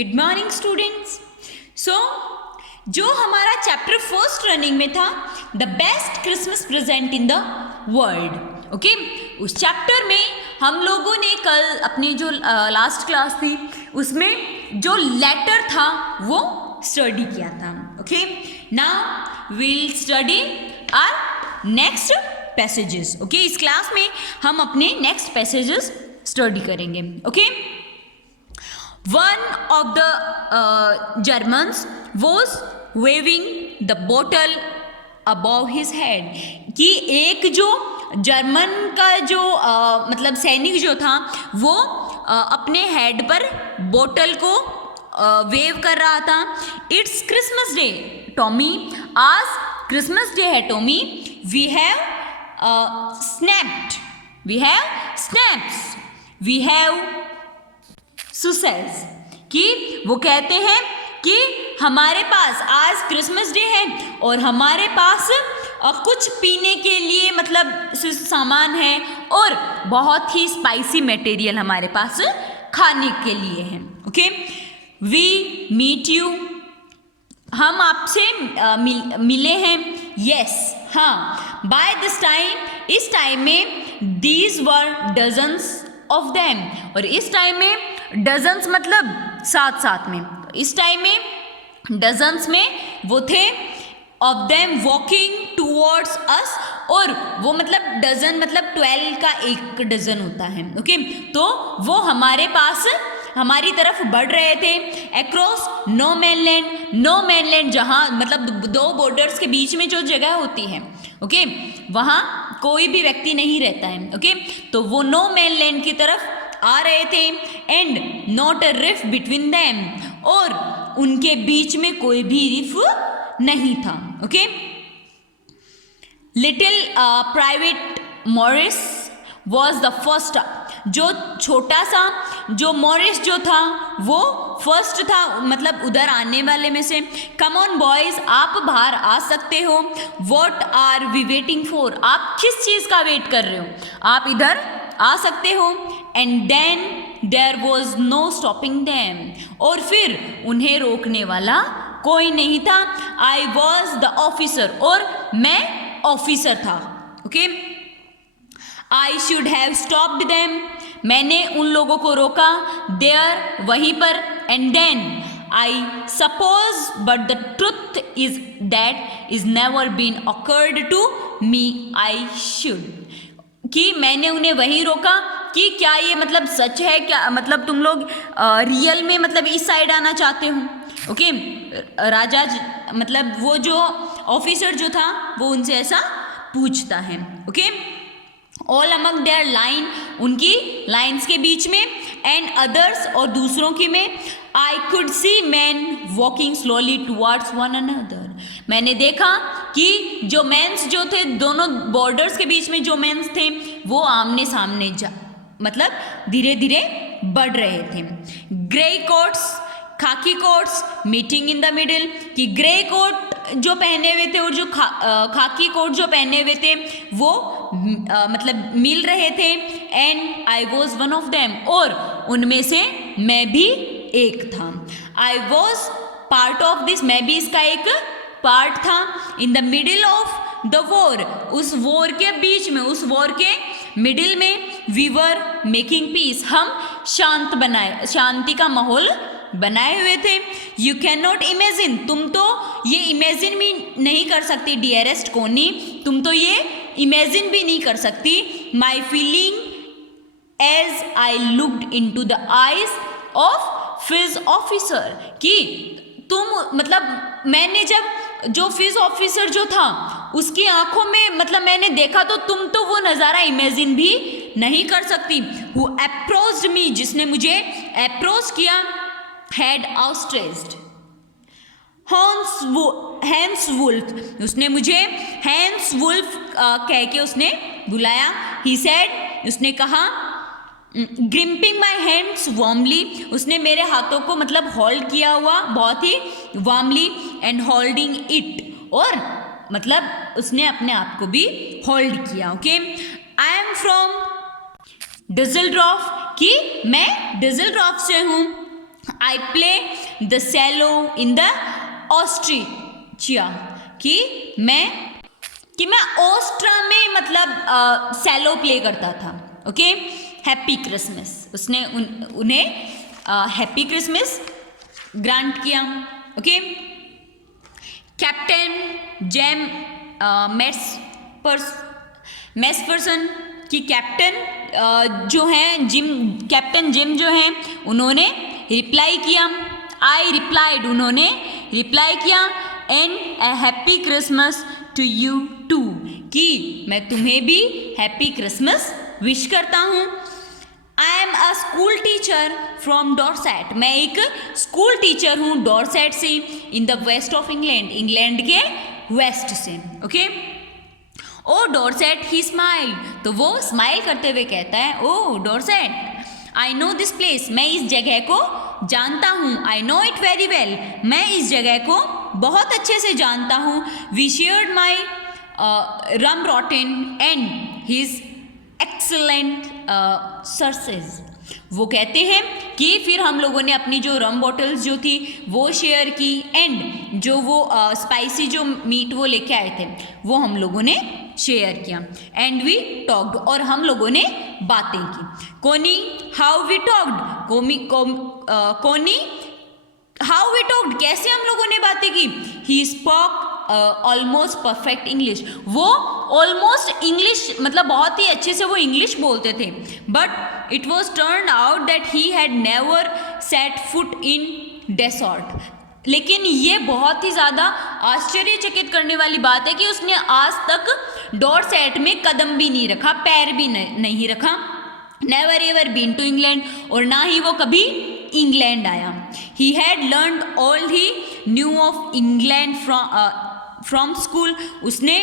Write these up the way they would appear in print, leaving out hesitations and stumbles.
Good morning students. सो जो हमारा chapter first running में था, the best Christmas present in the world, okay, उस चैप्टर में हम लोगों ने कल अपनी जो लास्ट क्लास थी उसमें जो लेटर था वो स्टडी किया था। Okay, now will study our next passages. Okay, इस क्लास में हम अपने नेक्स्ट पैसेजेस स्टडी करेंगे। Okay, one of the Germans was waving the bottle above his head, कि एक जो जर्मन का जो मतलब सैनिक जो था वो अपने हेड पर बोतल को वेव कर रहा था। इट्स क्रिसमस डे टॉमी, आज क्रिसमस डे है Tommy, we have snaps, we have sauces, कि वो कहते हैं कि हमारे पास आज क्रिसमस डे है और हमारे पास कुछ पीने के लिए मतलब सामान है और बहुत ही स्पाइसी मटेरियल हमारे पास खाने के लिए है। ओके, वी मीट यू, हम आपसे मिले हैं। यस, हाँ, बाय दिस टाइम, इस टाइम में these were dozens of them, और इस टाइम में डजन्स मतलब साथ साथ में, तो इस टाइम में डजन्स में वो थे, of them walking towards us, और वो मतलब डजन मतलब 12 का एक डजन होता है। ओके, तो वो हमारे पास हमारी तरफ बढ़ रहे थे। अक्रॉस नो मैनलैंड, जहाँ मतलब दो बॉर्डर्स के बीच में जो जगह होती है, ओके, वहाँ कोई भी व्यक्ति नहीं रहता है। ओके, तो वो नो मैनलैंड की तरफ आ रहे थे। And not a rift between them, और उनके बीच में कोई भी रिफ नहीं था। Okay, little private Morris was the first, जो छोटा सा जो मॉरिस जो था वो फर्स्ट था, मतलब उधर आने वाले में से। कम ऑन बॉयज, आप बाहर आ सकते हो। What are we waiting for, आप किस चीज़ का वेट कर रहे हो, आप इधर आ सकते हो। And then there was no stopping them, और फिर उन्हें रोकने वाला कोई नहीं था। आई वॉज द ऑफिसर, और मैं ऑफिसर था। Okay, I should have stopped them, मैंने उन लोगों को रोका। देयर, वहीं पर। And then I suppose but the truth is that is never been awkward to me, I should, कि मैंने उन्हें वहीं रोका कि क्या ये मतलब सच है, क्या मतलब तुम लोग रियल में मतलब इस साइड आना चाहते हो। ओके, राजा मतलब वो जो ऑफिसर जो था वो उनसे ऐसा पूछता है। Okay, all among their line, उनकी लाइन्स के बीच में, एंड अदर्स, और दूसरों की में। I could see man walking slowly towards one another, मैंने देखा कि जो मैंस जो थे, दोनों बॉर्डर्स के बीच में जो मैंस थे वो आमने सामने मतलब धीरे धीरे बढ़ रहे थे। ग्रे कोट्स, खाकी quotes meeting in the middle, कि ग्रे कोट जो पहने हुए थे और जो खाकी कोट जो पहने हुए थे वो मतलब मिल रहे थे। And I was one of them, और उनमें से मैं भी एक था। I was part of this, मैं भी इसका एक पार्ट था। In the middle of the war, उस वॉर के बीच में, उस वॉर के मिडिल में। वी वर मेकिंग पीस, हम शांति का माहौल बनाए हुए थे। यू कैन नॉट इमेजिन, तुम तो ये इमेजिन भी नहीं कर सकती डियरेस्ट कोनी, तुम तो ये इमेजिन भी नहीं कर सकती। My feeling as I looked into the eyes of his officer, कि तुम मतलब मैंने जब जो फिज ऑफिसर जो था उसकी आंखों में मतलब मैंने देखा, तो तुम तो वो नज़ारा इमेजिन भी नहीं कर सकती। हु अप्रोच्ड मी, जिसने मुझे अप्रोच किया। हेड आउटस्ट्रेच्ड, हैंस वुल्फ, उसने मुझे हैंस वुल्फ कह के उसने बुलाया। ही सेड, उसने कहा। ग्रिम्पिंग माई हैंड्स वार्मली, उसने मेरे हाथों को मतलब होल्ड किया हुआ बहुत ही वार्मली। एंड होल्डिंग इट, और मतलब उसने अपने आप को भी होल्ड किया। Okay, I am from Düsseldorf, कि मैं डिजलड्रॉफ से हूँ। I play the cello in the orchestra, कि मैं ऑस्ट्रा में मतलब सेलो प्ले करता था। ओके, हैप्पी क्रिसमस, उसने उन्हें हैप्पी क्रिसमस ग्रांट किया। ओके, कैप्टन जेम मैसपर्सन की कैप्टन जो हैं कैप्टन जिम जो हैं, उन्होंने रिप्लाई किया, आई रिप्लाइड, उन्होंने रिप्लाई किया, and a happy Christmas to you too, कि मैं तुम्हें भी हैप्पी क्रिसमस विश करता हूँ। I am a school teacher from Dorset, मैं एक स्कूल टीचर हूँ डॉर्सेट से, in the west of England, England के वेस्ट से। Okay, oh Dorset, he smile, तो वो स्माइल करते हुए कहता है, oh Dorset, I know this place, मैं इस जगह को जानता हूँ, I know it very well, मैं इस जगह को बहुत अच्छे से जानता हूँ। We shared my rum rotten and his excellent सर्सेज, वो कहते हैं कि फिर हम लोगों ने अपनी जो रम बॉटल्स जो थी वो शेयर की, एंड जो वो स्पाइसी जो मीट वो लेके आए थे वो हम लोगों ने शेयर किया, एंड वी टॉक्ड, और हम लोगों ने बातें की। Connie, how we talked, Connie, how we talked, कैसे हम लोगों ने बातें की। He spoke almost perfect English, वो ऑलमोस्ट इंग्लिश मतलब बहुत ही अच्छे से वो इंग्लिश बोलते थे, but it was turn out that he had never set foot in Dorset, लेकिन ये बहुत ही ज़्यादा आश्चर्यचकित करने वाली बात है कि उसने आज तक डॉर्सेट में कदम भी नहीं रखा, पैर भी नहीं रखा। Never ever been to England, और ना ही वो कभी इंग्लैंड आया। He had learned all he knew of England from school, उसने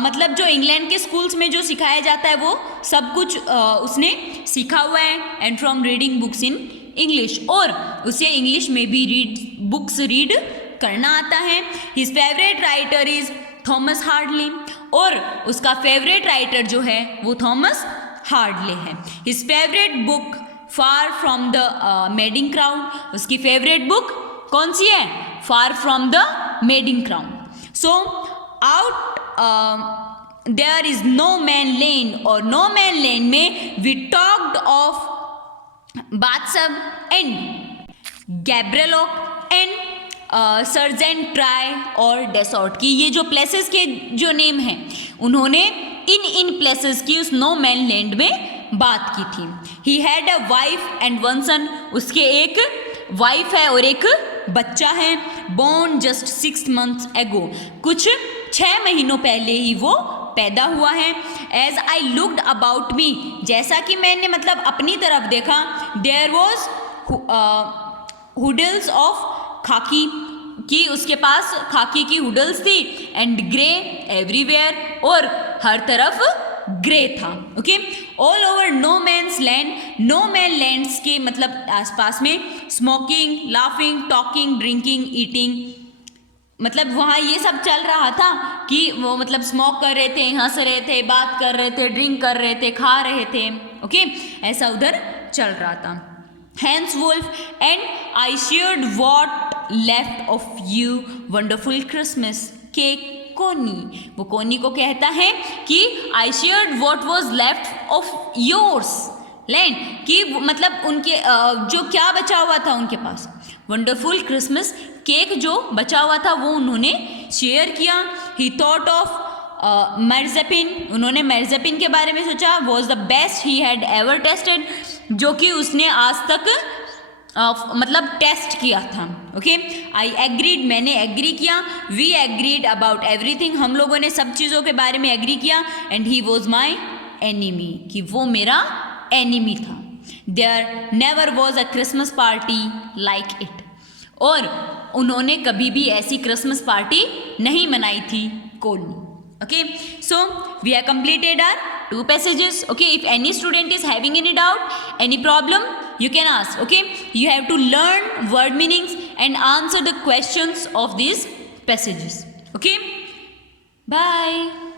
मतलब जो इंग्लैंड के स्कूल्स में जो सिखाया जाता है वो सब कुछ उसने सीखा हुआ है, and from reading books in English, और उसे इंग्लिश में भी बुक्स रीड करना आता है। His favourite writer is Thomas Hardy, और उसका फेवरेट राइटर जो है वो थॉमस हार्डले है। His favourite book Far from the Madding Crowd, उसकी फेवरेट बुक कौन सी है, Far from the Madding Crowd. So out there is no man land, और नो मैन लेन में we talked of Bathsheba and Gabriel Oak and sergeant Troy और Dorset की, ये जो प्लेसेस के जो नेम हैं उन्होंने इन प्लेसेस की उस नो मैन लैंड में बात की थी। He had a wife and one son, उसके एक वाइफ है और एक बच्चा है। बोर्न जस्ट 6 months एगो, कुछ 6 महीनों पहले ही वो पैदा हुआ है। As I looked about me, जैसा कि मैंने मतलब अपनी तरफ देखा, देयर वॉज हुडल्स ऑफ खाकी, कि उसके पास खाकी की हुडल्स थी, एंड ग्रे एवरीवेयर, और हर तरफ ग्रे था। Okay, all over no man's land, no man lands के मतलब आसपास में smoking, laughing, talking, drinking, eating, मतलब वहाँ ये सब चल रहा था कि वो मतलब स्मोक कर रहे थे, हंस रहे थे, बात कर रहे थे, ड्रिंक कर रहे थे, खा रहे थे। ओके, ऐसा उधर चल रहा था। Hans Wolf and I shared what left of you wonderful Christmas cake Connie, वो कोनी को कहता है कि I shared what was left of yours land, कि मतलब उनके जो क्या बचा हुआ था उनके पास, वंडरफुल क्रिसमस केक जो बचा हुआ था वो उन्होंने शेयर किया। ही थॉट ऑफ मर्ज़पिन, उन्होंने मर्ज़पिन के बारे में सोचा। Was the best he had ever tested, जो कि उसने आज तक मतलब टेस्ट किया था। ओके, आई एग्रीड, मैंने एग्री किया। वी एग्रीड अबाउट एवरीथिंग, हम लोगों ने सब चीज़ों के बारे में एग्री किया। And he was my enemy, कि वो मेरा एनिमी था। There never was a Christmas party like it, और उन्होंने कभी भी ऐसी क्रिसमस पार्टी नहीं मनाई थी कोनी। Okay, so we have completed our 2 passages. Okay, if any student is having any doubt, any problem, you can ask. Okay, you have to learn word meanings and answer the questions of these passages. Okay, bye.